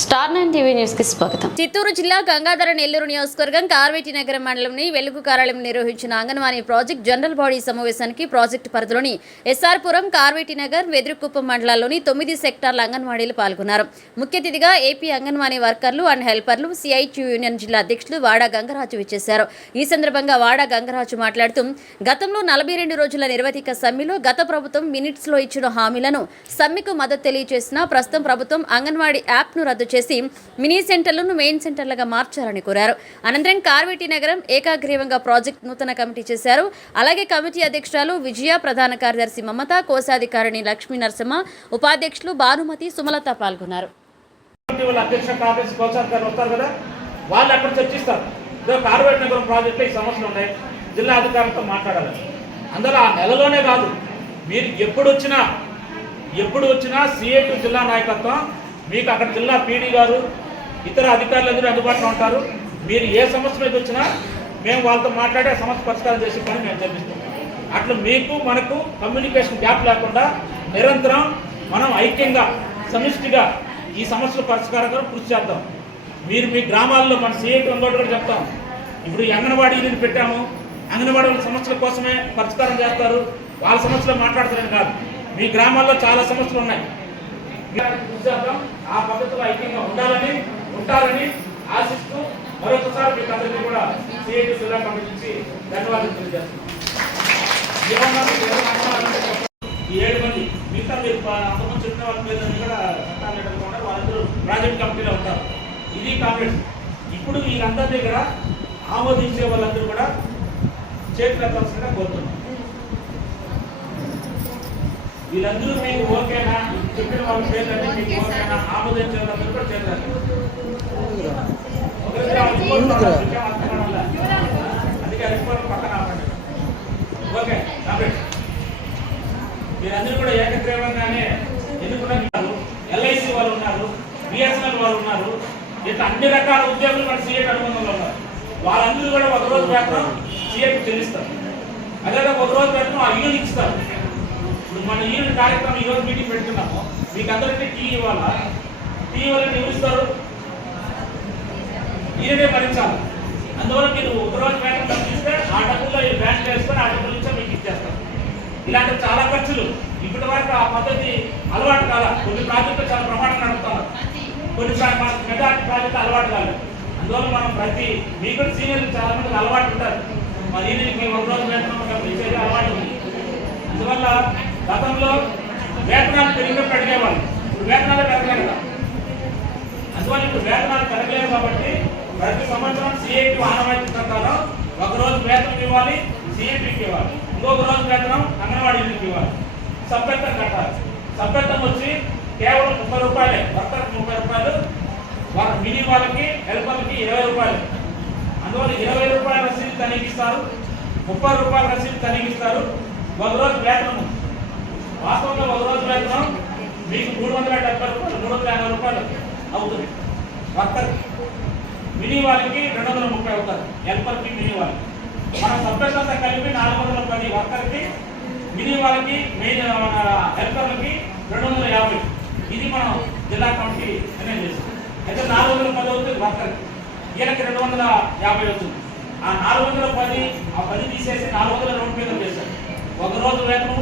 Star 9 TV news కి స్వాగతం. చిత్తూరు జిల్లా గంగాధర నెల్లూరు నియోజకవర్గం కార్వేటి నగర మండలంని వెలుగు కార్యాలయం నిర్వహించిన అంగన్వాడీ ప్రాజెక్ట్ జనరల్ బాడీ సమావేశానికి ప్రాజెక్టు పరిధిలోని ఎస్ఆర్పురం, కార్వేటి నగర్, వెదురుకుప్పం మండలాల్లోని 9 సెక్టార్ల అంగన్వాడీలు పాల్గొన్నారు. ముఖ్య అతిథిగా ఏపీ అంగన్వాడీ వర్కర్లు అండ్ హెల్పర్లు సిఐటియు యూనియన్ జిల్లా అధ్యక్షులు వాడా గంగరాజు విచ్చేశారు. ఈ సందర్భంగా వాడా గంగరాజు మాట్లాడుతూ గతంలో 42 రోజుల నిరవధిక సమ్మెలో గత ప్రభుత్వం మినిట్స్ లో ఇచ్చిన హామీలను సమ్మెకు మద్దతు తెలియజేసిన ప్రస్తుతం ప్రభుత్వం అంగన్వాడీ యాప్ను రద్దు చేసి మినీ సెంటర్లను మెయిన్ సెంటర్లుగా మార్చాలని కోరారు. అనంతరం కార్వేటి నగరం ఏకాగ్రీవంగా ప్రాజెక్ట్ నూతన కమిటీ చేశారు. అలాగే కమిటీ అధ్యక్షురాలు విజయ, ప్రధాన కార్యదర్శి మమత, కోశాధికారిణి లక్ష్మీ నరసింహ, ఉపాధ్యక్షులు భానుమతి, సుమలత పాల్గొన్నారు. వాళ్ళు అక్కడ చర్చిస్తారు. కార్వేటి నగరం ప్రాజెక్టులో ఈ సమస్యలు ఉన్నాయి, జిల్లా అధికారులతో మాట్లాడాలి. అందులో ఆ నెలలోనే కాదు, మీరు ఎప్పుడు వచ్చినా సిఐటి జిల్లా నాయకత్వం మీకు అక్కడ జిల్లా పీడీ గారు, ఇతర అధికారులందరూ అందుబాటులో ఉంటారు. మీరు ఏ సమస్య మీద వచ్చినా మేము వాళ్ళతో మాట్లాడి ఆ సమస్య పరిష్కారం చేసే పని మేము జరిపిస్తాం. అట్లా మీకు మనకు కమ్యూనికేషన్ గ్యాప్ లేకుండా నిరంతరం మనం ఐక్యంగా సమిష్టిగా ఈ సమస్యల పరిష్కారంగా కృషి చేద్దాం. మీరు మీ గ్రామాల్లో మన సిఐటి అందరూ కూడా చెప్తాం. ఇప్పుడు ఈ అంగన్వాడీని పెట్టాము, అంగన్వాడీ సమస్యల కోసమే పరిష్కారం చేస్తారు, వాళ్ళ సమస్యలు మాట్లాడతారని కాదు. మీ గ్రామాల్లో చాలా సమస్యలు ఉన్నాయి, ఆ పద్ధతిలో ఐక్యంగా ఉంటారని ఆశిస్తూ మరొకసారి మీకు అందరికీ కూడా సిఐటి జిల్లా కమిటీ నుంచి ధన్యవాదాలు తెలియజేస్తున్నాం. ఈ 7 మంది మిగతా మీరు అంతమంది చెప్పిన వాళ్ళ పేరు కూడా చట్టాలు ఉన్నారు, వాళ్ళందరూ ప్రాజెక్ట్ కమిటీలో ఉంటారు. ఇది కాంగ్రెస్. ఇప్పుడు వీళ్ళందరి దగ్గర ఆమోదించే వాళ్ళందరూ కూడా చేతులు ఎత్తాల్సిందిగా కోరుతున్నాం. వీళ్ళందరూ మీకు ఓకేనా, చెప్పిన వాళ్ళ పేర్లన్నీ మీకు ఓకేనా, ఆమోదించే వాళ్ళందరూ కూడా చేతులు అందుకే రిపోర్ట్ పక్కన ఆపండి. ఓకే కాబట్టి మీరందరూ కూడా ఏకగ్రీవంగానే ఎన్నుకున్నారు. ఎల్ఐసి వాళ్ళు ఉన్నారు, బిఎస్ఎన్ఎల్ వాళ్ళు ఉన్నారు, ఇట్లా అన్ని రకాల ఉద్యోగులు మన సిఐటి అనుబంధంలో ఉన్నారు. వాళ్ళందరూ కూడా ఒకరోజు వేతనం సిఐటి చెల్లిస్తారు. అదే ఒకరోజు వేతనం ఆ యూనిట్ ఇస్తారు. ఇప్పుడు మన యూనిట్ కార్యక్రమం ఈరోజు మీటింగ్ పెడుతున్నాము, మీకు అందరికీ టీ ఇవ్వాలా? టీ ఇవ్వాలని నిలుస్తారు, ఈయనే భరించాలి. అందువల్ల మీరు ఒకరోజు వేతనం తగ్గిస్తే ఆ డబ్బుల్లో బ్యాంక్ చేసుకొని ఆ డబ్బుల నుంచో మీకు ఇచ్చేస్తారు. ఇలాంటి చాలా ఖర్చులు ఇప్పటి వరకు ఆ పద్ధతి అలవాటు కాల. కొన్ని ప్రాజెక్టులు చాలా ప్రమాణం నడుపుతున్నారు, కొన్ని మెజార్టీ ప్రాజెక్టులు అలవాటు కాలేదు. అందువల్ల మనం మీకు సీనియర్లు చాలా మందికి అలవాటు ఉంటారు. మరి ఈయనకి మేము ఒకరోజు వేతనం ఇచ్చేది అలవాటు ఉంది. అందువల్ల గతంలో వేతనాలు పెరిగినప్పుడు అడిగేవాళ్ళు, ఇప్పుడు వేతనాలు పెరగలేదు కదా. అందువల్ల ఇప్పుడు వేతనాలు పెరగలేదు కాబట్టి ప్రతి సంవత్సరం సిఐటి ఆనవాయితీ ప్రకారం ఒకరోజు వేతనం ఇవ్వాలి, సిఐటికి ఇవ్వాలి, ఇంకొక రోజు వేతనం అంగన్వాడీకి ఇవ్వాలి, సభ్యత్వం కట్టాలి. సభ్యత్వం వచ్చి కేవలం 30 రూపాయలే, వర్కర్కి 30 రూపాయలు, మినీ వాళ్ళకి హెల్పర్కి 20 రూపాయలు. అందువల్ల 20 రూపాయల రసీదు తనిఖిస్తారు, 30 రూపాయల రసీదు తనిఖిస్తారు. ఒకరోజు వేతనం వాస్తవంగా ఒకరోజు వేతనం మీకు 370 రూపాయలు, 350 రూపాయలు అవుతుంది వర్కర్. మినీ వాళ్ళకి 230 అవుతారు, హెల్పర్కి మినీ వాళ్ళకి. మన సభ్యత్వంతో కలిపి 410 వర్కర్కి, మినీ వాళ్ళకి, మెయిన్ హెల్పర్లకి 250. ఇది మనం జిల్లా కమిటీ నిర్ణయం చేస్తాం. అయితే 410 అవుతుంది వర్కర్కి, ఈయనకి 250 అవుతుంది. ఆ 410 తీసేసి 400 రోడ్డు మీద చేశారు. ఒకరోజు వేతనం